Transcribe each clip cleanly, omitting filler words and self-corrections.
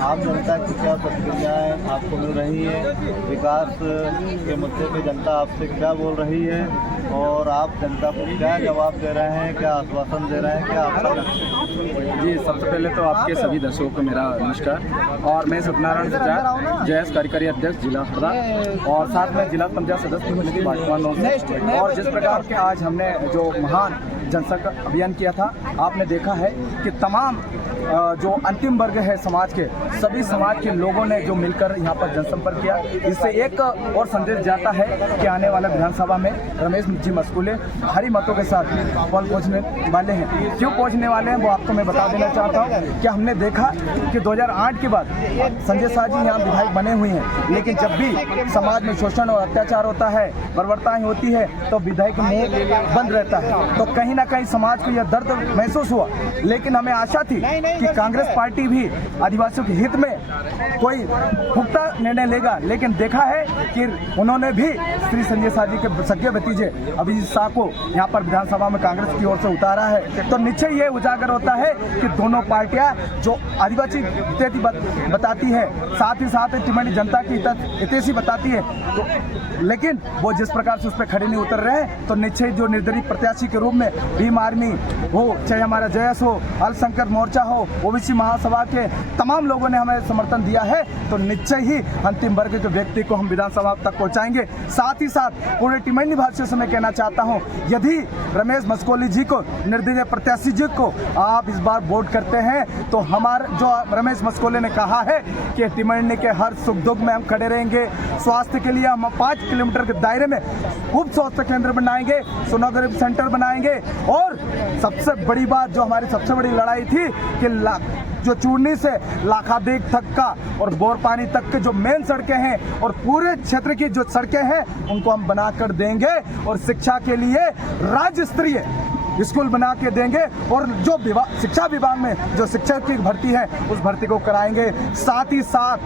आम जनता की क्या प्रतिक्रियाएं आपको मिल रही हैं? विकास के मुद्दे पे जनता आपसे क्या बोल रही है और आप जनता को क्या जवाब दे रहे हैं, क्या आश्वासन दे रहे हैं, क्या आशा रखते हैं? जी, सबसे पहले तो आपके सभी दर्शकों को मेरा नमस्कार। और मैं सत्यनारायण सचार, जयस कार्यकारी अध्यक्ष जिला हरदा और साथ में जिला पंचायत सदस्य समिति भाजपा नौ। और जिस प्रकार के आज हमने जो महान जनसंपर्क अभियान किया था, आपने देखा है कि तमाम जो अंतिम वर्ग है समाज के, सभी समाज के लोगों ने जो मिलकर यहाँ पर जनसंपर्क किया। इससे एक और संदेश जाता है कि आने वाला विधानसभा में रमेश जी मस्कुले भारी मतों के साथ पहुंचने वाले हैं। क्यों पहुंचने वाले हैं वो आपको मैं बता देना चाहता हूँ कि हमने देखा कि 2008 के बाद संजय शाह जी यहाँ विधायक बने हुए हैं, लेकिन जब भी समाज में शोषण और अत्याचार होता है, बर्बरताएं होती है, तो विधायक मुंह बंद रहता है। तो कहीं ना कहीं समाज को यह दर्द महसूस हुआ, लेकिन हमें आशा थी कि कांग्रेस पार्टी भी आदिवासियों के हित में कोई पुख्ता निर्णय लेगा, लेकिन देखा है कि उन्होंने भी श्री संजय शाह जी के सगे भतीजे अभिजीत शाह को यहाँ पर विधानसभा में कांग्रेस की ओर से उतारा है। तो निश्चय ये उजागर होता है कि दोनों पार्टियां जो आदिवासी हितैषी बताती है, साथ ही साथ टिमैनी जनता की हितैषी बताती है, तो लेकिन वो जिस प्रकार से उस पर खड़े नहीं उतर रहे हैं, तो निश्चय जो निर्दलीय प्रत्याशी के रूप में भीम आर्मी हो, चाहे हमारा जयस हो, अल्पसंख्यक मोर्चा हो, ओबीसी महासभा के तमाम लोगों ने हमें समर्थन दिया है, तो निश्चय ही अंतिम वर्ग के व्यक्ति को हम विधानसभा तक पहुंचाएंगे। साथ ही साथ पूरे टिमैनी भाषा से मैं कहना चाहता हूं, यदि रमेश मस्कोली जी को, निर्दलीय प्रत्याशी जी को आप इस बार वोट करते हैं, तो हमारे जो रमेश मस्कोली ने कहा है कि टिमैनी के हर सुख दुख में हम खड़े रहेंगे। स्वास्थ्य के लिए हम 5 किलोमीटर के दायरे में उप स्वास्थ्य केंद्र बनाएंगे, सोनोग्राफी सेंटर बनाएंगे, और सबसे बड़ी बात जो हमारी सबसे बड़ी लड़ाई थी कि जो चूरनी से लाखादेग तक का और बोरपानी तक के जो मेन सड़कें हैं और पूरे क्षेत्र की जो सड़कें हैं उनको हम बना कर देंगे, और शिक्षा के लिए राज्य स्तरीय स्कूल बना के देंगे, और जो शिक्षा विभाग में जो शिक्षक की भर्ती है उस भर्ती को कराएंगे। साथ ही साथ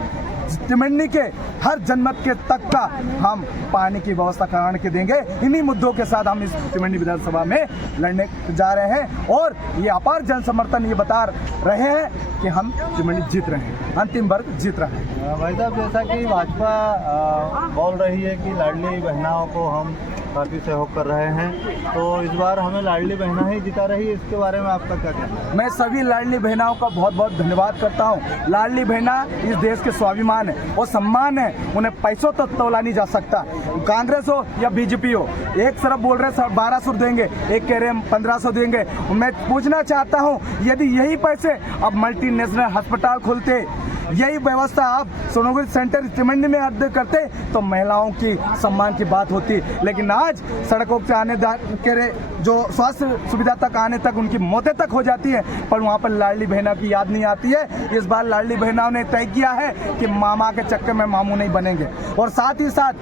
टिमैनी के हर जनमत के तक का हम पानी की व्यवस्था कराने के देंगे। इन्हीं मुद्दों के साथ हम इस टिमैनी विधानसभा में लड़ने जा रहे हैं, और ये अपार जन समर्थन ये बता रहे हैं कि हम टिमैनी जीत रहे हैं, अंतिम वर्ग जीत रहे हैं। भाई साहब, जैसा कि भाजपा बोल रही है कि लाडली बहनाओं को हम काफ़ी सहयोग कर रहे हैं, तो इस बार हमें लाडली बहना ही जिता रही है, इसके बारे में आपका क्या कहना है? मैं सभी लाडली बहनाओं का बहुत बहुत धन्यवाद करता हूं। लाडली बहना इस देश के स्वाभिमान है और सम्मान है, उन्हें पैसों तक तोला नहीं जा सकता। कांग्रेस हो या बीजेपी हो, एक तरफ बोल रहे हैं 1200 देंगे, एक कह रहे हैं 1500 देंगे। मैं पूछना चाहता हूं, यदि यही पैसे अब मल्टीनेशनल अस्पताल खोलते, यही व्यवस्था आप सोनोग्राफी सेंटर टिमैनी में अध्ययन करते, तो महिलाओं की सम्मान की बात होती। लेकिन आज सड़कों से आने के जो स्वास्थ्य सुविधा तक आने तक उनकी मौतें तक हो जाती है, पर वहाँ पर लाडली बहना की याद नहीं आती है। इस बार लाडली बहनाओं ने तय किया है कि मामा के चक्कर में मामू नहीं बनेंगे, और साथ ही साथ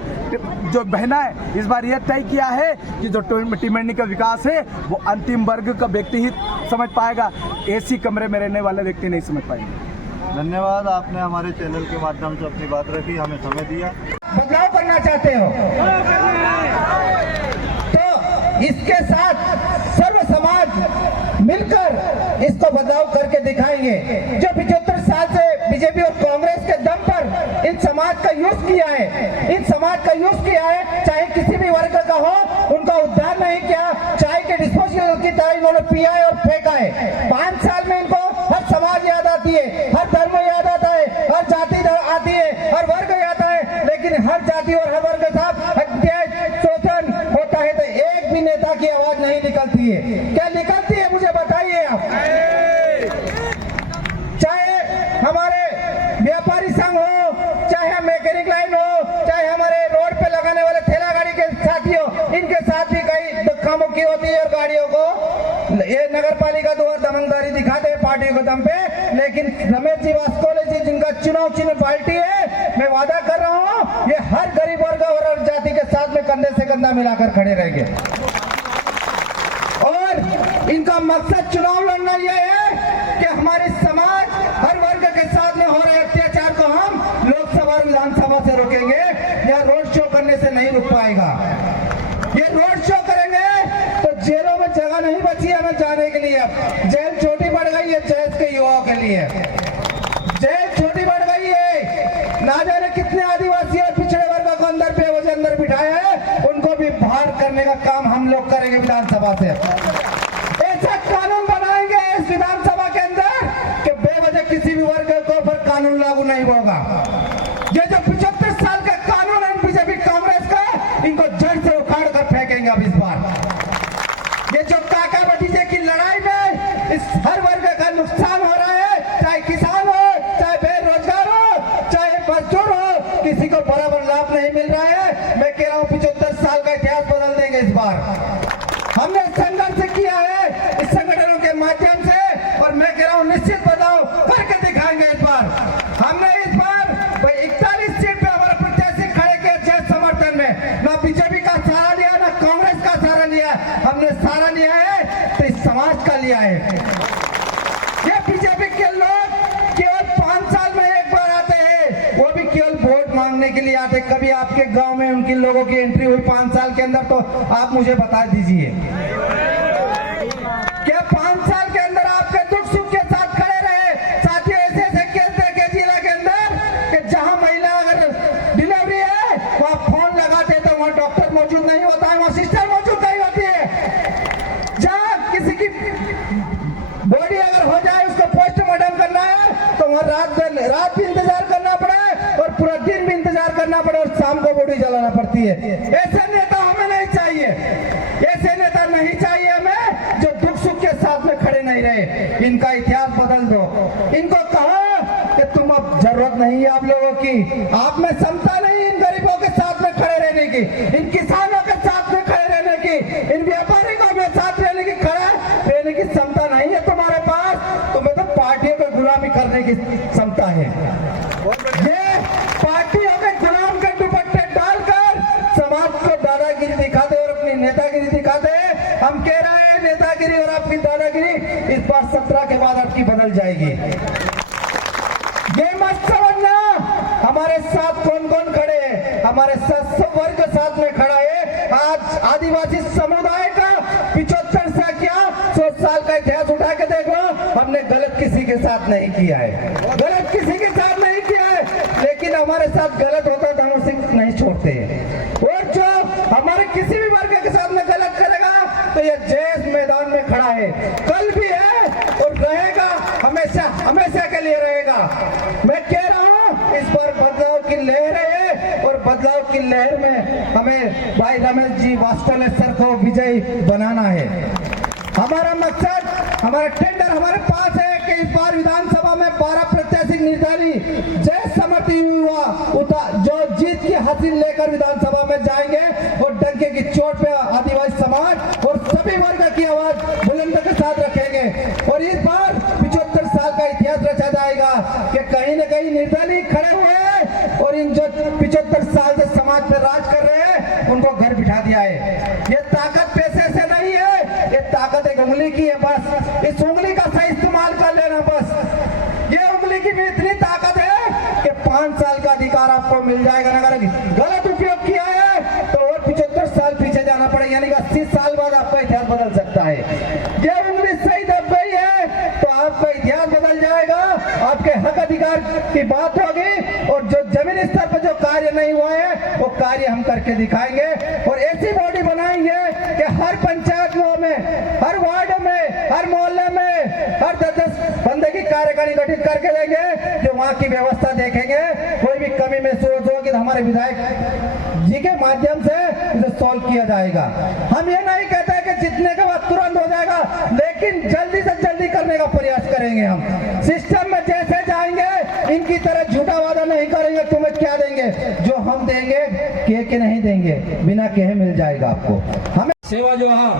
जो बहना है इस बार यह तय किया है कि जो टिमैनी का विकास है वो अंतिम वर्ग का व्यक्ति ही समझ पाएगा, एसी कमरे में रहने वाले व्यक्ति नहीं समझ पाएंगे। धन्यवाद, आपने हमारे चैनल के माध्यम से अपनी बात रखी, हमें समय दिया। बदलाव करना चाहते हो तो इसके साथ सर्व समाज मिलकर इसको बदलाव करके दिखाएंगे। जो 75 साल से बीजेपी और कांग्रेस के दम पर इन समाज का यूज किया है, इन समाज का यूज किया है, चाहे किसी भी वर्ग का हो, उनका उद्धार नहीं किया, चाहे कि डिस्पोजल की तरह इन्होंने पिया है और फेंका है। 5 साल में इनको हर समाज याद आती है, हर धर्म याद आता है, हर जाति आती है, हर वर्ग याद आता है, लेकिन हर जाति और हर वर्ग का शोषण होता है तो एक भी नेता की आवाज नहीं निकलती है। क्या निकलती है मुझे बताइए आप। चाहे हमारे व्यापारी संघ हो, चाहे मैकेनिक लाइन हो, चाहे हमारे रोड पे लगाने वाले ठेला गाड़ी के साथी हो, इनके साथ भी कई धक्का-मुक्की होती है और गाड़ियों को ये नगर पालिका द्वारा दमनदारी दिखाते हैं पार्टियों के दम पे। लेकिन रमेश जी मस्कोली जी जिनका चुनाव चिन्ह पार्टी है, मैं वादा कर रहा हूँ ये हर गरीब वर्ग और जाति के साथ में कंधे से कंधा मिलाकर खड़े रहेंगे, और इनका मकसद चुनाव लड़ना यह है कि हमारे समाज हर वर्ग के साथ में हो रहे अत्याचार को हम लोकसभा और विधानसभा से रोकेंगे। यह रोड शो करने से नहीं रुक पाएगा। ये रोड शो करेंगे तो जेलों में जगह नहीं बची हमें जाने के लिए। जेल छोटी पड़ गई है देश के युवाओं के लिए, जेल छोटी ना जाने कितने आदिवासी और पिछड़े वर्ग को अंदर बेवजह अंदर बिठाया है, उनको भी बाहर करने का काम हम लोग करेंगे विधानसभा से। ऐसा कानून बनाएंगे इस विधानसभा के अंदर कि बेवजह किसी भी वर्ग के ऊपर कानून लागू नहीं होगा। ये जो 75 साल का कानून है बीजेपी कांग्रेस का, इनको जड़ से उखाड़ कर फेंकेंगे अब इस बार। ये जो काका भतीजे की लड़ाई में इस हर वर्ग का नुकसान हो रहा है, चाहे किसान हो, चाहे बेरोजगार हो, चाहे मजदूर हो, किसी को बराबर लाभ नहीं मिल रहा है। मैं कह रहा हूँ 75 साल का इतिहास बदल देंगे इस बार। हमने संघर्ष किया है इस संगठनों के माध्यम से, और मैं कह रहा हूँ निश्चित बदलाव करके दिखाएंगे इस बार। हमने इस बार 41 सीट पे हमारे प्रत्याशी खड़े किए जय समर्थन में। ना बीजेपी का सहारा लिया, ना कांग्रेस का सहारा लिया, हमने सहारा लिया है तो इस समाज का लिया है। ये बीजेपी के लोग केवल 5 साल में एक बार आते हैं, वो भी केवल वोट मांगने के लिए आते। कभी आपके गांव में उनकी लोगों की एंट्री हुई 5 साल के अंदर, तो आप मुझे बता दीजिए। क्या 5 साल के अंदर आपके दुख सुख के साथ खड़े रहे? साथियों, ऐसे ऐसे केस देखे जिला के अंदर कि जहां महिला अगर डिलीवरी है वहां फोन लगाते तो वहां डॉक्टर मौजूद नहीं होता है, वहां सिस्टर मौजूद नहीं होती है। जहां किसी की बॉडी अगर हो जाए, उसको पोस्टमार्टम करना है, तो वहां रात भी इंतजार करना पड़े और पूरा दिन भी इंतजार करना पड़े और शाम को बॉडी जलाना पड़ती है। ऐसे नेता हमें नहीं चाहिए, ऐसे नेता नहीं चाहिए हमें जो दुख सुख के साथ में खड़े नहीं रहे। इनका इतिहास बदल दो। इनको कहो कि तुम अब जरूरत नहीं है आप लोगों की, आप में क्षमता नहीं इन गरीबों के साथ में खड़े रहने की, इन किसानों के साथ में खड़े रहने की, इन व्यापारियों में साथ रहने की, खड़ा रहने की क्षमता नहीं है तुम्हारे पास। तुम्हें तो पार्टियों को गुलामी करने की क्षमता है। ये पार्टियों के गुलाम के दुपट्टे डालकर समाज को दादागिरी दिखाते और अपनी नेतागिरी दिखाते। हम कह रहे हैं नेतागिरी और आपकी दादागिरी इस बार 17 के बाद आपकी बदल जाएगी। ये मत समझना हमारे साथ कौन कौन खड़े हैं। हमारे साथ सब वर्ग साथ में खड़ा है। आज आदिवासी समुदाय का 75 से क्या 100 साल का इतिहास उठा के देख लो, हमने गलत किसी के साथ नहीं किया है, गलत किसी के साथ नहीं किया है। लेकिन हमारे साथ गलत होता तो हम उसे नहीं छोड़ते। और जो हमारे किसी भी वर्ग के साथ में गलत करेगा तो ये जैस मैदान में खड़ा है, कल भी है और रहेगा, हमेशा हमेशा के लिए रहेगा। मैं कह रहा हूँ इस बार बदलाव की लहर है और बदलाव की लहर में हमें भाई रमेश जी वास्तुलेश्वर को विजयी बनाना है। हमारा मकसद, हमारा टेंडर हमारे पास है कि इस बार विधानसभा में 12 प्रत्याशी निर्धारित जय समर्थी युवा जो जीत की हासिल लेकर विधानसभा में जाएंगे और डंके की चोट पे आदिवासी समाज और सभी वर्ग की आवाज बुलंद के साथ रखेंगे। और इस बार 75 साल का इतिहास रचा जाएगा कि कहीं न कहीं निर्दलीय खड़े हुए हैं और इन जो 75 साल से समाज पर राज कर रहे हैं उनको घर बिठा दिया है। ये ताकत पैसे से नहीं है, ये ताकत एक उंगली की है। बस इस उंगली का सही इस्तेमाल कर लेना। बस ये उंगली की भी इतनी ताकत है कि 5 साल का अधिकार आपको मिल जाएगा। अगर गलत उपयोग किया है तो और 75 साल पीछे जाना पड़ेगा, यानी कि 80 साल बाद आपका इतिहास बदल सकता है। ये उंगली सही दब गई है तो आपका इतिहास बदल जाएगा, आपके हक अधिकार की बात होगी और जो जमीनी स्तर पर जो कार्य नहीं हुआ है वो कार्य हम करके दिखाएंगे। और ऐसी बॉडी बनाएंगे कि हर पंचायत में, हर वार्ड में, हर मोहल्ले में हर 10-10 बंदे की कार्यकारिणी गठित करके देंगे जो वहाँ की व्यवस्था देखेंगे। कोई भी कमी महसूस होगी तो हमारे विधायक जी के माध्यम से इसे सॉल्व किया जाएगा। हम ये नहीं कहते कि जितने के बाद तुरंत हो जाएगा, लेकिन जल्दी से जल्दी करने का प्रयास करेंगे। हम सिस्टम में जैसे जाएंगे इनकी तरह झूठा वादा नहीं करेंगे। तुम्हें क्या देंगे, जो हम देंगे कह के नहीं देंगे, बिना कहे मिल जाएगा आपको। हमें सेवा जोहार।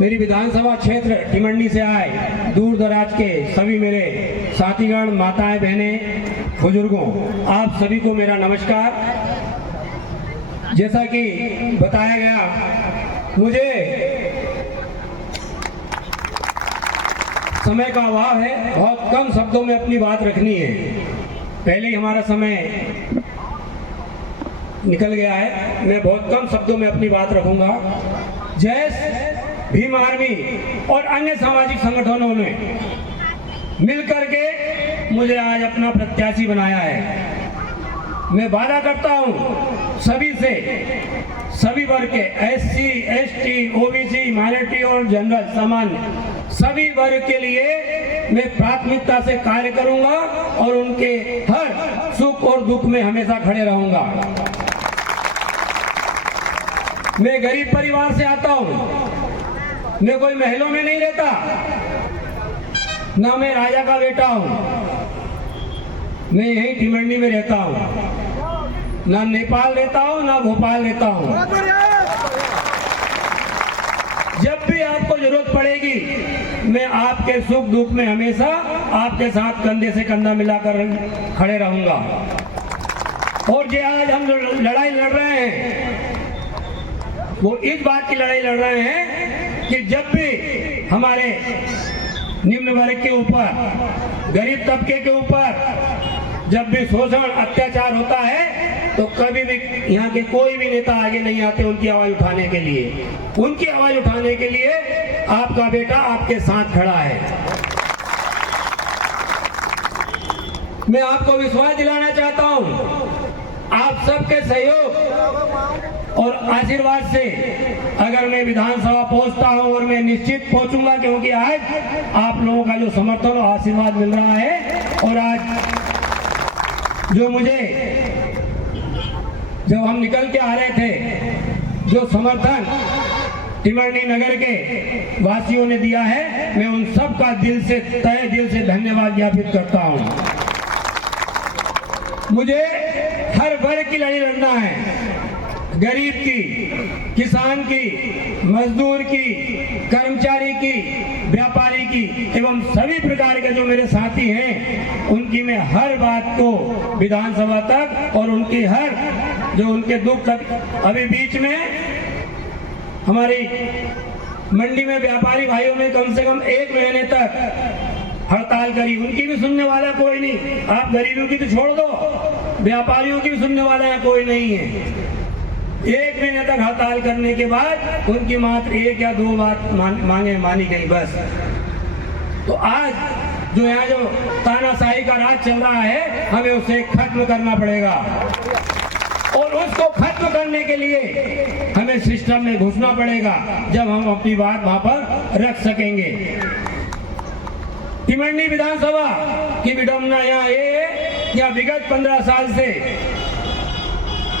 मेरी विधानसभा क्षेत्र टिमंडी से आए दूर दराज के सभी मेरे साथीगण, माताएं, बहनें, बुजुर्गों, आप सभी को मेरा नमस्कार। जैसा कि बताया गया, मुझे समय का अभाव है, बहुत कम शब्दों में अपनी बात रखनी है। पहले ही हमारा समय निकल गया है, मैं बहुत कम शब्दों में अपनी बात रखूंगा। जैस भीम आर्मी और अन्य सामाजिक संगठनों ने मिलकर के मुझे आज अपना प्रत्याशी बनाया है। मैं वादा करता हूं सभी से, सभी वर्ग के SC, ST, OBC, माइनॉरिटी और जनरल सामान्य सभी वर्ग के लिए मैं प्राथमिकता से कार्य करूंगा और उनके हर सुख और दुख में हमेशा खड़े रहूंगा। मैं गरीब परिवार से आता हूं, मैं कोई महलों में नहीं रहता, ना मैं राजा का बेटा हूं, मैं यहीं टिमंडी में रहता हूं, ना नेपाल रहता हूं ना भोपाल रहता हूं। जब भी आपको जरूरत पड़ेगी मैं आपके सुख दुख में हमेशा आपके साथ कंधे से कंधा मिलाकर खड़े रहूंगा। और जो आज हम लड़ाई लड़ रहे हैं वो इस बात की लड़ाई लड़ रहे हैं कि जब भी हमारे निम्न वर्ग के ऊपर, गरीब तबके के ऊपर जब भी शोषण अत्याचार होता है तो कभी भी यहाँ के कोई भी नेता आगे नहीं आते उनकी आवाज उठाने के लिए। उनकी आवाज उठाने के लिए आपका बेटा आपके साथ खड़ा है। मैं आपको विश्वास दिलाना चाहता हूँ, आप सबके सहयोग और आशीर्वाद से अगर मैं विधानसभा पहुंचता हूं, और मैं निश्चित पहुंचूंगा क्योंकि आज आप लोगों का जो समर्थन और आशीर्वाद मिल रहा है, और आज जो मुझे जब हम निकल के आ रहे थे जो समर्थन टिमंडी नगर के वासियों ने दिया है, मैं उन सब का दिल से, तहे दिल से धन्यवाद ज्ञापित करता हूं। मुझे हर वर्ग की लड़ाई लड़ना है, गरीब की, किसान की, मजदूर की, कर्मचारी की, व्यापारी की एवं सभी प्रकार के जो मेरे साथी हैं उनकी मैं हर बात को विधानसभा तक और उनकी हर जो उनके दुख तक। अभी बीच में हमारी मंडी में व्यापारी भाइयों ने कम से कम 1 महीने तक हड़ताल करी, उनकी भी सुनने वाला कोई नहीं। आप गरीबों की तो छोड़ दो, व्यापारियों की भी सुनने वाला है कोई नहीं है। 1 महीने तक हड़ताल करने के बाद उनकी मात्र 1 या 2 बात मांगे मानी गई बस। तो आज जो यहाँ जो तानाशाही का राज चल रहा है हमें उसे खत्म करना पड़ेगा, और उसको खत्म करने के लिए हमें सिस्टम में घुसना पड़ेगा, जब हम अपनी बात वहां पर रख सकेंगे। टिमंडी विधानसभा की विडंबना यहाँ ये है, यहाँ विगत 15 साल से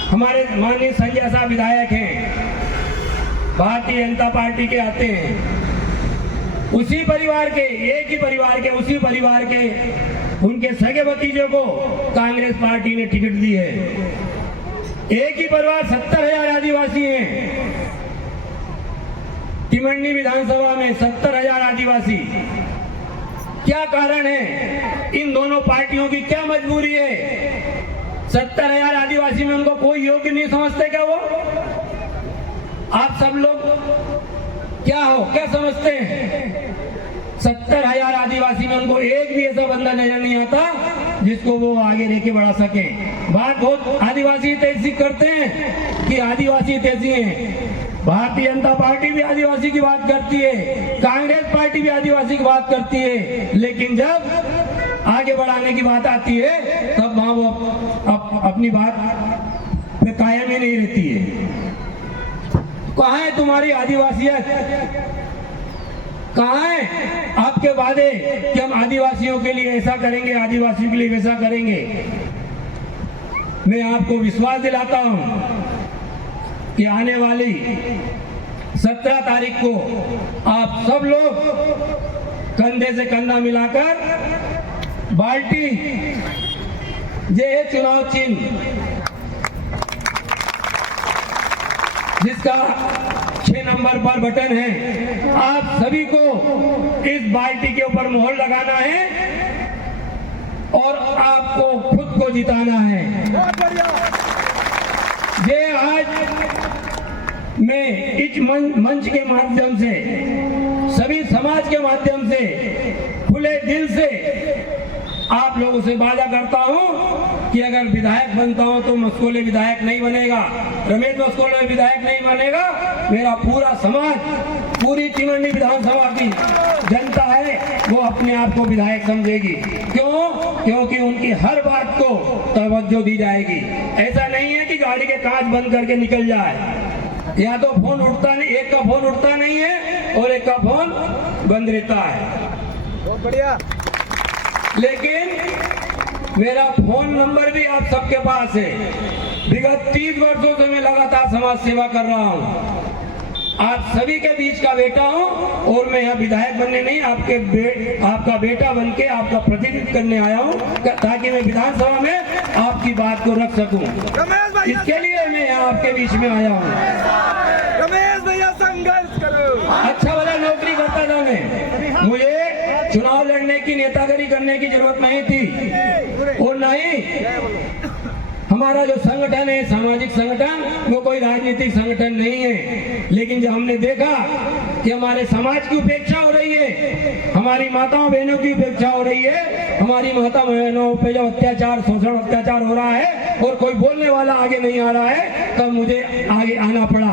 हमारे माननीय संजय साहब विधायक हैं, भारतीय जनता पार्टी के आते हैं, उसी परिवार के, एक ही परिवार के, उसी परिवार के उनके सगे भतीजों को कांग्रेस पार्टी ने टिकट दी है। एक ही परिवार 70,000 आदिवासी हैं टिमंडी विधानसभा में, 70,000 आदिवासी। क्या कारण है? इन दोनों पार्टियों की क्या मजबूरी है? 70,000 आदिवासी में उनको कोई योग्य नहीं समझते क्या? वो आप सब लोग क्या समझते हैं? 70,000 आदिवासी में उनको एक भी ऐसा बंदा नजर नहीं आता जिसको वो आगे लेके बढ़ा सके। बात बहुत आदिवासी तेजी करते हैं कि आदिवासी तेजी हैं। भारतीय जनता पार्टी भी आदिवासी की बात करती है, कांग्रेस पार्टी भी आदिवासी की बात करती है, लेकिन जब आगे बढ़ाने की बात आती है तब वहां वो अपनी बात पे कायम ही नहीं रहती है। कहाँ है तुम्हारी आदिवासियत? कहाँ है आपके वादे कि हम आदिवासियों के लिए ऐसा करेंगे, आदिवासियों के लिए वैसा करेंगे? मैं आपको विश्वास दिलाता हूं कि आने वाली 17 तारीख को आप सब लोग कंधे से कंधा मिलाकर बाल्टी ये चुनाव चिन्ह जिसका 6 नंबर पर बटन है, आप सभी को इस बाल्टी के ऊपर मोहर लगाना है और आपको खुद को जिताना है। ये आज मैं इस मंच के माध्यम से, सभी समाज के माध्यम से, खुले दिल से आप लोगों से वादा करता हूं कि अगर विधायक बनता हूं तो मस्कोले विधायक नहीं बनेगा, रमेश मस्कोले विधायक नहीं बनेगा। मेरा पूरा समाज, पूरी टिमंडी विधानसभा की जनता है वो अपने आप को विधायक समझेगी। क्यों? क्योंकि उनकी हर बात को तवज्जो दी जाएगी। ऐसा नहीं है कि गाड़ी के कांच बंद करके निकल जाए, या तो फोन उठता नहीं, एक का फोन उठता नहीं है और एक का फोन बंद रहता है। बहुत बढ़िया। लेकिन मेरा फोन नंबर भी आप सबके पास है। विगत 30 वर्षों से मैं लगातार समाज सेवा कर रहा हूँ। आप सभी के बीच का बेटा हूँ और मैं यहाँ विधायक बनने नहीं, आपका बेटा बनके आपका प्रतिनिधित्व करने आया हूँ, ताकि मैं विधानसभा में आपकी बात को रख सकूँ। इसके लिए मैं यहाँ आपके बीच में आया हूँ। रमेश भैया संघर्ष करो। अच्छा वाला नौकरी करता था मैं, मुझे चुनाव लड़ने की, नेतागिरी करने की जरूरत नहीं थी। और नहीं, हमारा जो संगठन है, सामाजिक संगठन, वो कोई राजनीतिक संगठन नहीं है। लेकिन जब हमने देखा कि हमारे समाज की उपेक्षा हो रही है, हमारी माताओं बहनों की उपेक्षा हो रही है, हमारी माता बहनों पे जो अत्याचार, शोषण, अत्याचार हो रहा है और कोई बोलने वाला आगे नहीं आ रहा है, तब मुझे आगे आना पड़ा।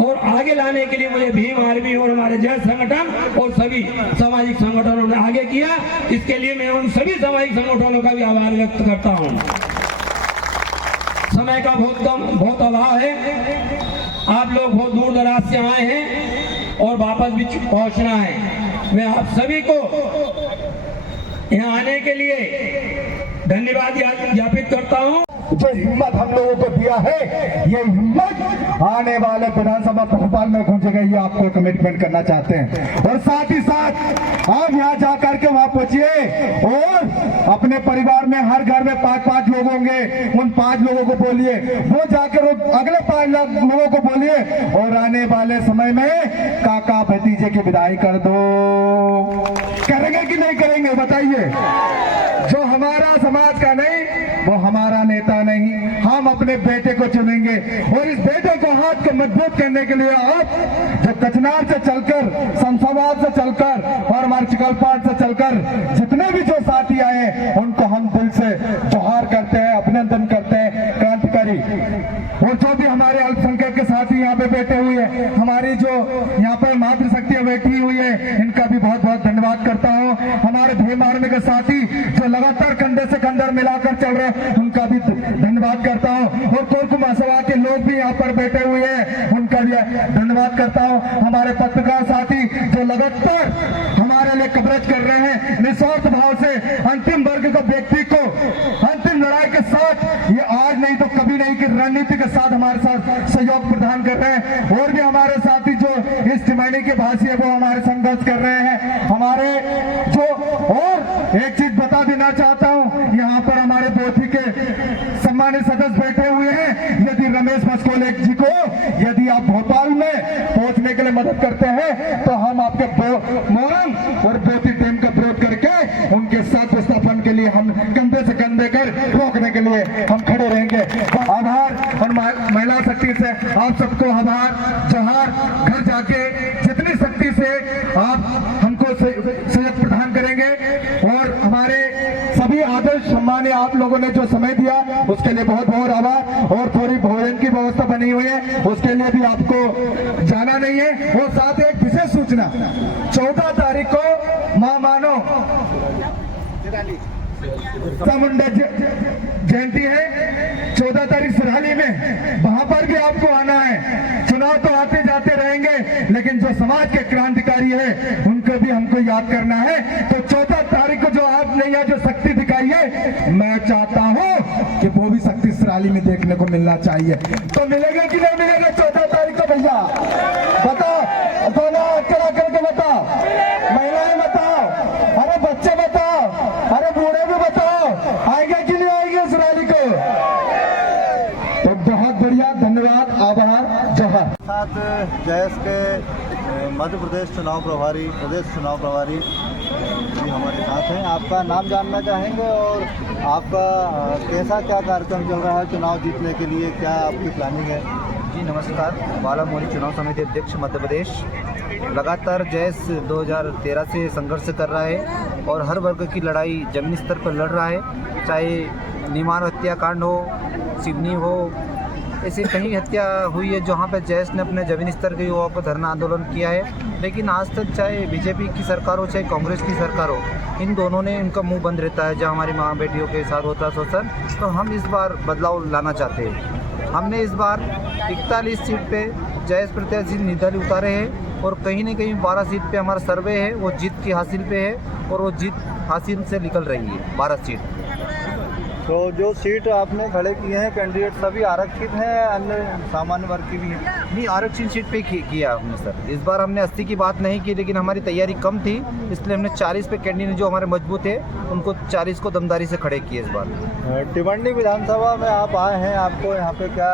और आगे लाने के लिए मुझे भीम आर्मी और हमारे जय संगठन और सभी सामाजिक संगठनों ने आगे किया। इसके लिए मैं उन सभी सामाजिक संगठनों का भी आभार व्यक्त करता हूँ। समय का बहुत अभाव है, आप लोग बहुत दूर दराज से आए हैं और वापस भी पहुंचना है। मैं आप सभी को यहाँ आने के लिए धन्यवाद ज्ञापित करता हूँ। जो हिम्मत हम लोगों को दिया है, ये हिम्मत आने वाले विधानसभा भोपाल में गूंजेगा, ये आपको कमिटमेंट करना चाहते हैं। और साथ ही साथ आप यहाँ जाकर के वहाँ पहुंचिए और अपने परिवार में हर घर में 5-5 लोग होंगे, उन 5 लोगों को बोलिए, वो जाकर अगले 5 लोगों को बोलिए और आने वाले समय में काका भतीजे की विदाई कर दो। करेंगे कि नहीं करेंगे बताइए? जो हमारा समाज का नहीं, वो हमारा नेता नहीं, हम अपने बेटे को चुनेंगे। और इस बेटे को हाथ को मजबूत करने के लिए आप जो कचनार से चलकर, शमशाबाद से चलकर और हमारे चिकलपाट से चलकर जितने भी जो साथी आए, उनको हम दिल से जोहार करते हैं, अभिनंदन करते हैं। क्रांतिकारी और जो भी हमारे अल्पसंख्यक के साथी यहाँ पे बैठे हुए हैं, हमारी जो यहाँ पर मातृशक्तियाँ बैठी हुई है, इनका भी बहुत बहुत धन्यवाद करता हूँ। हमारे भीम आर्मी के साथी जो लगातार कंधे से कंधा मिलाकर चल रहे हैं, उनका भी धन्यवाद करता हूँ। और कोरकुमा सभा के लोग भी यहाँ पर बैठे हुए हैं, उनका भी धन्यवाद करता हूँ। हमारे पत्रकार साथी जो लगातार हमारे लिए कवरेज कर रहे हैं, निस्वार्थ भाव से अंतिम वर्ग को, व्यक्ति को अंतिम लड़ाई के साथ, ये आज नहीं तो कभी नहीं की रणनीति के साथ हमारे साथ सहयोग प्रदान कर रहे हैं। और भी हमारे साथी जो इस तिमाही के भाषी है, वो हमारे संघर्ष कर रहे हैं। हमारे जो, और एक चीज बता देना चाहता हूँ, यहाँ पर हमारे बोथी के सम्मानित सदस्य बैठे हुए हैं। यदि रमेश मस्कोले जी को यदि आप भोपाल में पहुंचने के लिए मदद करते हैं, तो हम आपके मोरंग और बोथी डैम का विरोध करके उनके साथ विस्थापन के लिए हम कंधे से कंधे कर रोकने के लिए हम खड़े रहेंगे। आभार। और महिला शक्ति से आप सबको आभार, जोहार। घर जाके जितनी शक्ति से आप हमको सहयोग प्रदान करेंगे और हमारे सभी आदर्श सम्मानीय आप लोगों ने जो समय दिया, उसके लिए बहुत बहुत आभार। और थोड़ी भोजन की व्यवस्था बनी हुई है, उसके लिए भी आपको जाना नहीं है। और साथ एक विशेष सूचना, 14 तारीख को महामानव चामुंडा जयंती है, 14 तारीख सिरहाली में, वहां पर भी आपको आना है। चुनाव तो आते जाते रहेंगे, लेकिन जो समाज के क्रांतिकारी है, उनको भी हमको याद करना है। तो 14 तारीख को जो आपने यहाँ जो शक्ति दिखाई है, मैं चाहता हूँ कि वो भी शक्ति सिरहाली में देखने को मिलना चाहिए। तो मिलेगा कि नहीं मिलेगा 14 तारीख को? भैया बताओ, दोनों अकेला करके बताओ, महिलाएं बताओ, अरे बच्चे बताओ, अरे बूढ़े भी बताओ, आएगा कि नहीं आएगा इस रैली को? तो बहुत बढ़िया, धन्यवाद, आभार, जोहार। साथ जयस के मध्य प्रदेश चुनाव प्रभारी, प्रदेश चुनाव प्रभारी जी हमारे साथ हैं। आपका नाम जानना चाहेंगे और आपका कैसा क्या कार्यक्रम चल रहा है चुनाव जीतने के लिए, क्या आपकी प्लानिंग है? जी नमस्कार, बाला मोरी चुनाव समिति अध्यक्ष मध्य प्रदेश लगातार जयस 2013 से संघर्ष कर रहा है और हर वर्ग की लड़ाई जमीनी स्तर पर लड़ रहा है। चाहे निमान हत्याकांड हो, सिवनी हो, ऐसी कई हत्या हुई है जहाँ पे जैस ने अपने जमीन स्तर के युवाओं पर धरना आंदोलन किया है, लेकिन आज तक चाहे बीजेपी की सरकार हो चाहे कांग्रेस की सरकार हो, इन दोनों ने इनका मुंह बंद रहता है जहाँ हमारी माँ बेटियों के साथ होता है शोषण। तो हम इस बार बदलाव लाना चाहते हैं। हमने इस बार 41 सीट पे जैस प्रत्याशी निर्दलीय उतारे हैं और कहीं न कहीं 12 सीट पे हमारा सर्वे है वो जीत की हासिल पे है और वो जीत हासिल से निकल रही है 12 सीट। तो जो सीट आपने खड़े किए हैं कैंडिडेट सभी आरक्षित हैं, अन्य सामान्य वर्ग की भी हैं? नहीं, आरक्षित सीट पे किया हमने सर। इस बार हमने 80 की बात नहीं की, लेकिन हमारी तैयारी कम थी, इसलिए हमने 40 पे कैंडिडेट जो हमारे मजबूत है उनको 40 को दमदारी से खड़े किए इस बार। टिमरनी विधानसभा में आप आए हैं, आपको यहाँ पे क्या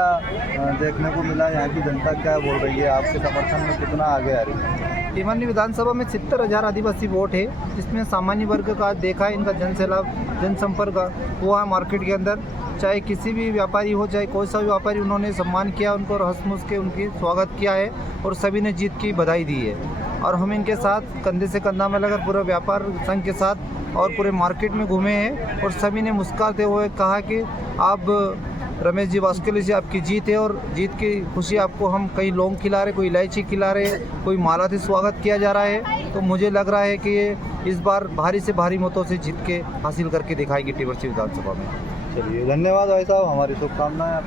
देखने को मिला? यहाँ की जनता क्या बोल रही है? आपके समर्थन में कितना आगे आ रही है? टिमरनी विधानसभा में 70,000 आदिवासी वोट है, जिसमें सामान्य वर्ग का देखा है, इनका जनसैलाब जनसंपर्क हुआ है मार्केट के अंदर। चाहे किसी भी व्यापारी हो चाहे कोई सा भी व्यापारी, उन्होंने सम्मान किया, उनको हंस-मुस के उनकी स्वागत किया है और सभी ने जीत की बधाई दी है। और हम इनके साथ कंधे से कंधा मिलाकर पूरे व्यापार संघ के साथ और पूरे मार्केट में घूमे हैं और सभी ने मुस्कुराते हुए कहा कि आप रमेश जी वास्केली जी आपकी जीत है और जीत की खुशी आपको हम कई लौंग खिला रहे, कोई इलायची खिला रहे, कोई माला से स्वागत किया जा रहा है। तो मुझे लग रहा है कि ये इस बार भारी से भारी मतों से जीत के हासिल करके दिखाएगी टिमरनी विधानसभा में। चलिए, धन्यवाद भाई साहब, हमारी शुभकामनाएं।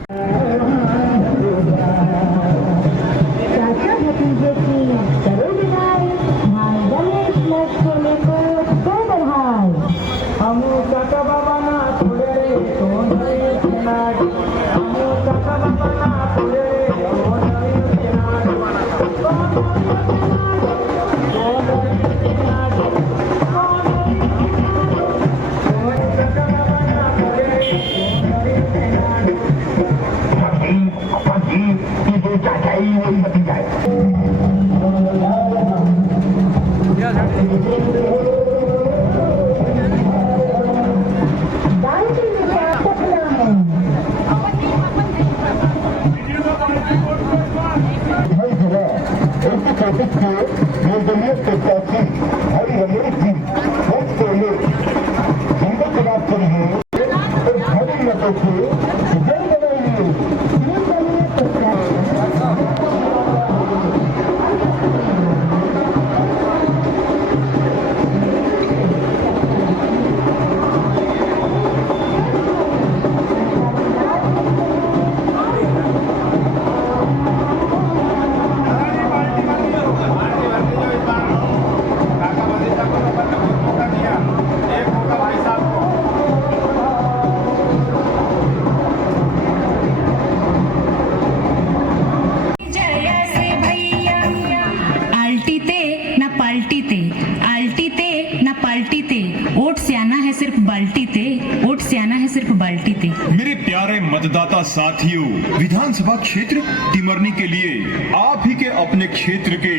मेरे प्यारे मतदाता साथियों, विधानसभा क्षेत्र टिमरनी के लिए आप ही के अपने क्षेत्र के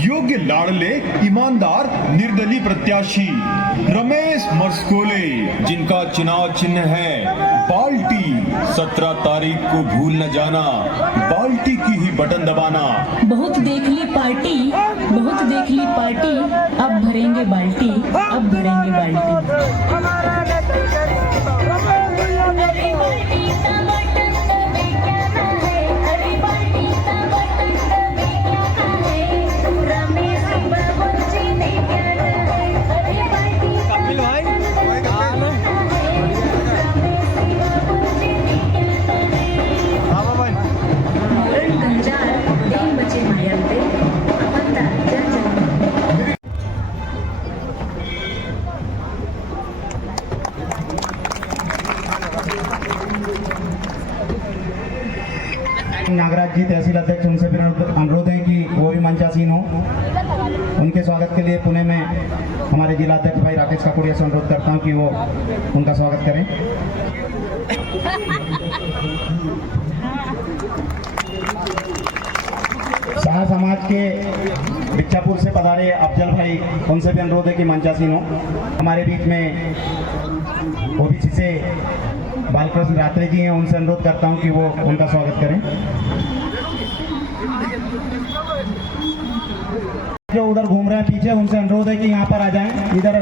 योग्य लाडले ईमानदार निर्दलीय प्रत्याशी रमेश मस्कोले, जिनका चुनाव चिन्ह है बाल्टी, 17 तारीख को भूल न जाना, बाल्टी की ही बटन दबाना। बहुत देख ली पार्टी, बहुत देख ली पार्टी, अब भरेंगे बाल्टी, अब भरेंगे बाल्टी। नागराज जी तहसील अध्यक्ष, उनसे फिर अनुरोध है कि वो भी मंचासीन हो। उनके स्वागत के लिए पुणे में हमारे जिला अध्यक्ष भाई राकेश काकुड़िया से अनुरोध करता हूं कि वो उनका स्वागत करें। शाह समाज के बिच्चापुर से पधारे अफजल भाई, उनसे भी अनुरोध है कि मंचासीन हो। हमारे बीच में ओबीसी से बालकृष्ण रात्रे जी हैं, उनसे अनुरोध करता हूं कि वो उनका स्वागत करें। जो उधर घूम रहे हैं पीछे, उनसे अनुरोध है कि यहाँ पर आ जाएं। इधर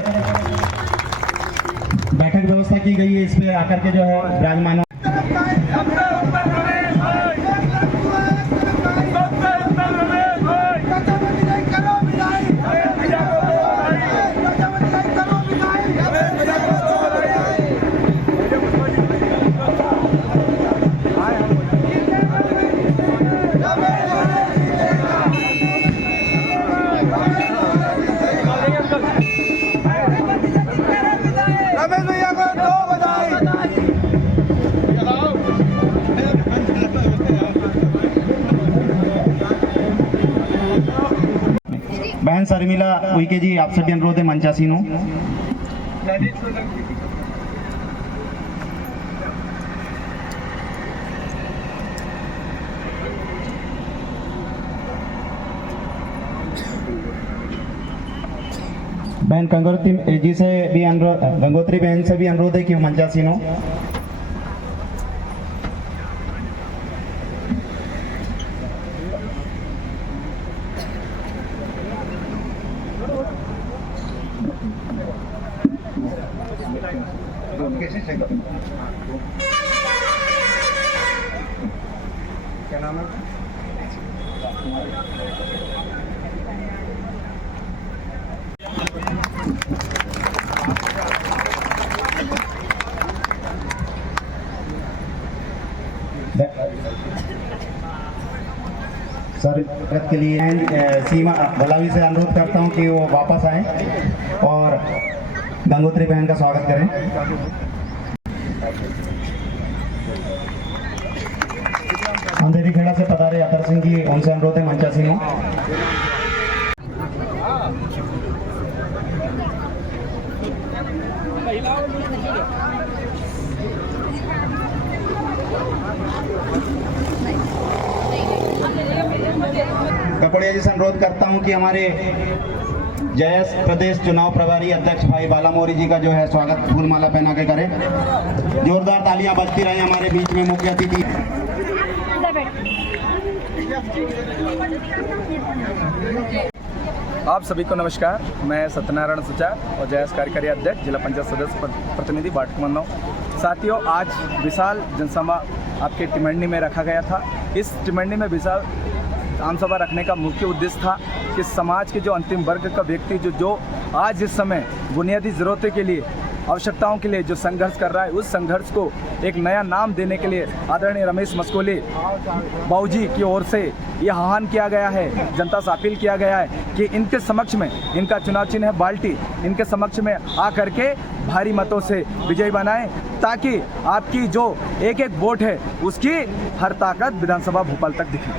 बैठक व्यवस्था की गई है, इस पे आकर के जो है विराजमान रमेश भैया को 2 बधाई। बहन शर्मिला उइके जी आपसे भी अनुरोध है मंचासीन हो। बहन गंगोत्री जी से भी अनुरोध, गंगोत्री बहन से भी अनुरोध है कि वो मंचासीन हो। क्या नाम है? सर के लिए सीमा भलावी से अनुरोध करता हूं कि वो वापस आए और गंगोत्री बहन का स्वागत करें। अंधेरी खेड़ा से पधारे अतर सिंह जी, उनसे अनुरोध है मंचासीन हो। ककोड़िया जी से अनुरोध करता हूं कि हमारे जयस प्रदेश चुनाव प्रभारी अध्यक्ष भाई बाला मौर्य जी का जो है स्वागत फूलमाला पहना के करें। जोरदार तालियां बजती रहे हमारे बीच में मुख्य अतिथि। आप सभी को नमस्कार। मैं सत्यनारायण सुचार और जयस कार्यकारी अध्यक्ष जिला पंचायत सदस्य प्रतिनिधि वार्ड क्रमांक 9। साथियों, आज विशाल जनसभा आपके टिमरनी में रखा गया था। इस टिमरनी में विशाल आमसभा रखने का मुख्य उद्देश्य था कि समाज के जो अंतिम वर्ग का व्यक्ति जो आज इस समय बुनियादी ज़रूरतों के लिए, आवश्यकताओं के लिए जो संघर्ष कर रहा है, उस संघर्ष को एक नया नाम देने के लिए आदरणीय रमेश मस्कोली बाबूजी की ओर से यह आह्वान किया गया है, जनता से अपील किया गया है कि इनके समक्ष में, इनका चुनाव चिन्ह है बाल्टी, इनके समक्ष में आकर के भारी मतों से विजयी बनाएं, ताकि आपकी जो एक एक वोट है उसकी हर ताकत विधानसभा भोपाल तक दिखे।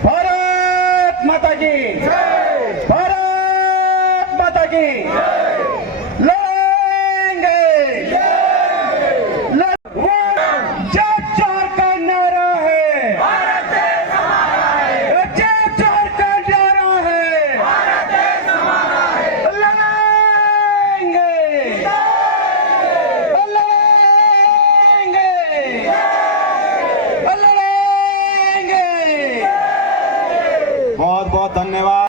भारत माता की जय, भारत माता की लड़ेंगे, जय जोर का नारा है, भारत देश हमारा है, जय जोर का नारा है, भारत देश हमारा है, लड़ेंगे, लड़ेंगे। बहुत बहुत धन्यवाद।